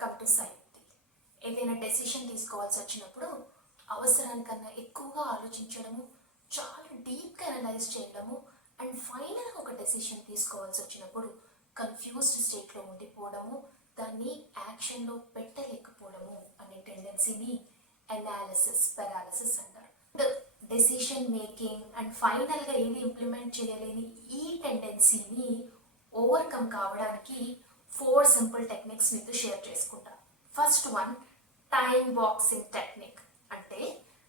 Welcome to సైంతి. ఏదైనా decision తీసుకోవాల్సి వచ్చినప్పుడు అవసరానికన్నా ఎక్కువగా ఆలోచించడము, చాలా డీప్గా అనలైజ్ చేయడము అండ్ ఫైనల్గా ఒక డెసిషన్ తీసుకోవాల్సి వచ్చినప్పుడు కన్ఫ్యూజ్డ్ స్టేట్లో ఉండిపోవడము, దాన్ని యాక్షన్లో పెట్టలేకపోవడము అనే టెండెన్సీని అనాలిసిస్ పారాలిసిస్ అంటారు. డెసిషన్ మేకింగ్ అండ్ ఫైనల్గా ఏది ఇంప్లిమెంట్ చేయలేని ఈ టెండెన్సీని ఓవర్కమ్ కావడానికి 4 సింపుల్ టెక్నిక్స్ మీతో షేర్ చేసుకుంటా. First one, time boxing technique. అంటే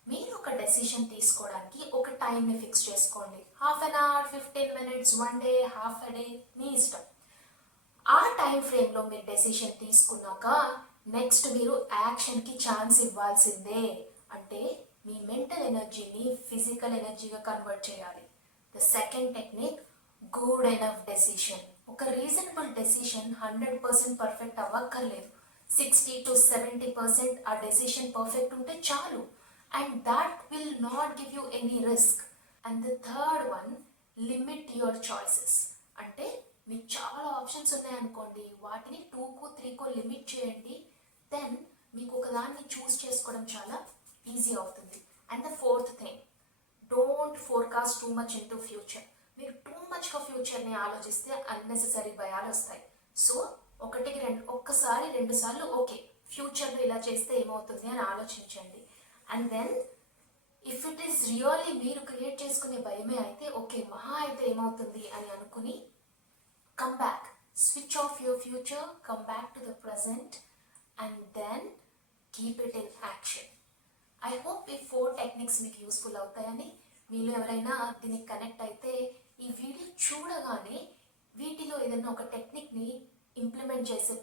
మీరు ఒక డెసిషన్ తీసుకోవడానికి ఒక టైంని ఫిక్స్ చేసుకోండి. Half an hour, 15 minutes, 1 day, half a day, మీ ఇష్టం. ఆ టైం ఫ్రేమ్లో మీరు డెసిషన్ తీసుకున్నాక నెక్స్ట్ మీరు యాక్షన్కి ఛాన్స్ ఇవ్వాల్సిందే. అంటే మీ మెంటల్ ఎనర్జీని ఫిజికల్ ఎనర్జీగా కన్వర్ట్ చేయాలి. The second technique, good enough decision. ఒక రీజనబుల్ డెసిషన్ 100% పర్ఫెక్ట్ అవ్వక్కర్లేదు. 60 to 70% ఆ డెసిషన్ పర్ఫెక్ట్ ఉంటే చాలు. And that will not give you any risk. And the third one, limit your choices. అంటే మీకు చాలా ఆప్షన్స్ ఉన్నాయనుకోండి, వాటిని 2కో 3కో లిమిట్ చేయండి. దెన్ మీకు ఒకదాన్ని చూస్ చేసుకోవడం చాలా ఈజీ అవుతుంది. And the fourth thing, don't forecast too much in to future. మీరు టూ మచ్గా ఫ్యూచర్ని ఆలోచిస్తే అన్నెసెసరీ భయాలు వస్తాయి. సో ఒక్కసారి 2 సార్లు ఓకే ఫ్యూచర్లో ఇలా చేస్తే ఏమవుతుంది అని ఆలోచించండి. And then if it is really మీరు క్రియేట్ చేసుకునే భయమే అయితే ఓకే మహా అయితే ఏమవుతుంది అని అనుకుని come back, switch off your future, come back to the present and then keep it in action. I hope ఈ 4 టెక్నిక్స్ మీకు యూస్ఫుల్ అవుతాయని. మీలో ఎవరైనా దీనికి కనెక్ట్ అయితే ఈ వీడియో చూడగానే వీటిలో ఏదైనా ఒక టెక్నిక్ని ఇంప్లిమెంట్ చేసే